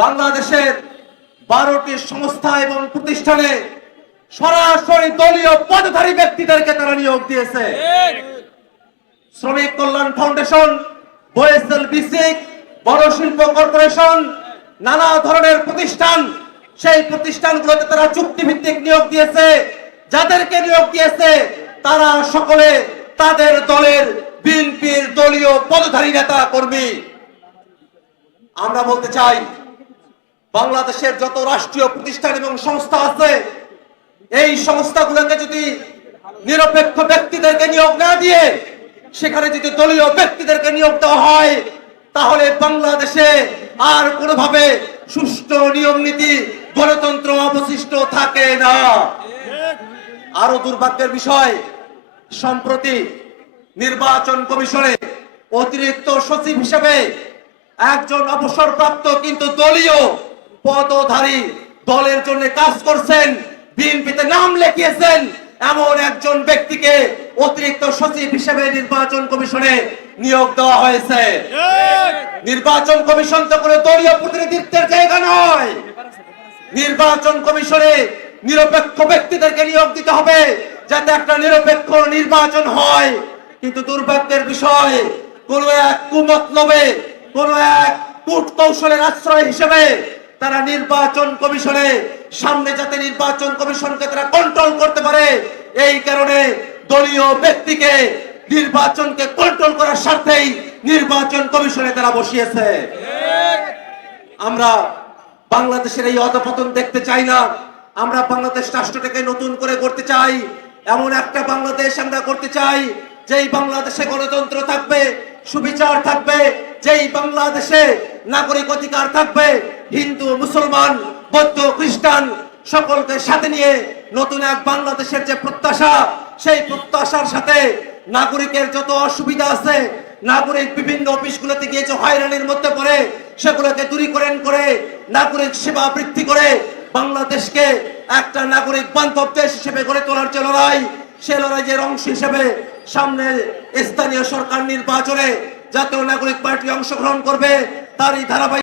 বাংলাদেশের 12টি সংস্থা এবং প্রতিষ্ঠানে সরাসরি দলীয় পদধারী ব্যক্তিদেরকে তারা নিয়োগ দিয়েছে। শ্রমিক কল্যাণ ফাউন্ডেশন, বয়েসেল বিসিক, বড় শিল্প কর্পোরেশন, নানা ধরনের প্রতিষ্ঠান, সেই প্রতিষ্ঠানগুলোতে তারা চুক্তিভিত্তিক নিয়োগ দিয়েছে। যাদেরকে নিয়োগ দিয়েছে তারা সকলে তাদের দলের বিএনপির দলীয় পদধারী নেতা কর্মী। আমরা বলতে চাই, বাংলাদেশের যত রাষ্ট্রীয় প্রতিষ্ঠান এবং সংস্থা আছে, এই সংস্থাগুলোকে যদি নিরপেক্ষ ব্যক্তিদেরকে নিয়োগ না দিয়ে সেখানে যদি দলীয় ব্যক্তিদেরকে নিয়োগ দেওয়া হয়, তাহলে বাংলাদেশে আর কোনোভাবে সুষ্ঠু নিয়ম নীতি গণতন্ত্র অবশিষ্ট থাকে না। আরো দুর্ভাগ্যের বিষয়, সম্প্রতি নির্বাচন কমিশনে অতিরিক্ত সচিব হিসেবে একজন অবসরপ্রাপ্ত কিন্তু দলীয় পদধারী, দলের জন্য কাজ করছেন, বিএনপিতে নাম লিখিয়েছেন এমন একজন ব্যক্তিকে অতিরিক্ত সচিব হিসেবে নির্বাচন কমিশনে নিয়োগ দেওয়া হয়েছে। নির্বাচন কমিশন তো কোনো দলীয় প্রতিনিধিত্বের জায়গা নয়। নির্বাচন কমিশনে নিরপেক্ষ ব্যক্তিদেরকে নিয়োগ দিতে হবে যাতে একটা নিরপেক্ষ নির্বাচন হয়। কিন্তু দুর্ভাগ্যের বিষয়, কোন এক কুমতলবে, কোন এক কূট কৌশলের আশ্রয় হিসেবে তারা নির্বাচন কমিশনে সামনে যাতে নির্বাচন কমিশনকে তারা কন্ট্রোল করতে পারে, এই কারণে দলীয় ব্যক্তিকে নির্বাচনকে কন্ট্রোল করার স্বার্থেই নির্বাচন কমিশনে তারা বসিয়েছে। আমরা বাংলাদেশের এই অধপতন দেখতে চাই না। আমরা বাংলাদেশ রাষ্ট্রটাকে নতুন করে করতে চাই, এমন একটা বাংলাদেশ আমরা করতে চাই যেই বাংলাদেশে গণতন্ত্র থাকবে, সুবিচার থাকবে, যেই বাংলাদেশে নাগরিক অধিকার থাকবে, হিন্দু, মুসলমান, বৌদ্ধ, খ্রিস্টান সকলকে সাথে নিয়ে নতুন এক বাংলাদেশের যে প্রত্যাশা, সেই প্রত্যাশার সাথে নাগরিকের যত অসুবিধা আছে, নাগরিক বিভিন্ন অফিসগুলোতে গিয়ে যে হয়রানির মধ্যে পড়ে, সেগুলোকে দূরীকরণ করে নাগরিক সেবা বৃদ্ধি করে বাংলাদেশকে একটা নাগরিক বান্ধব দেশ হিসেবে গড়ে তোলার যে লড়াই, সে লড়াইয়ের অংশ হিসেবে সামনে স্থানীয় সরকার নির্বাচনে জাতীয় নাগরিক পার্টি অংশগ্রহণ করবে। তারই ধারাবাহিক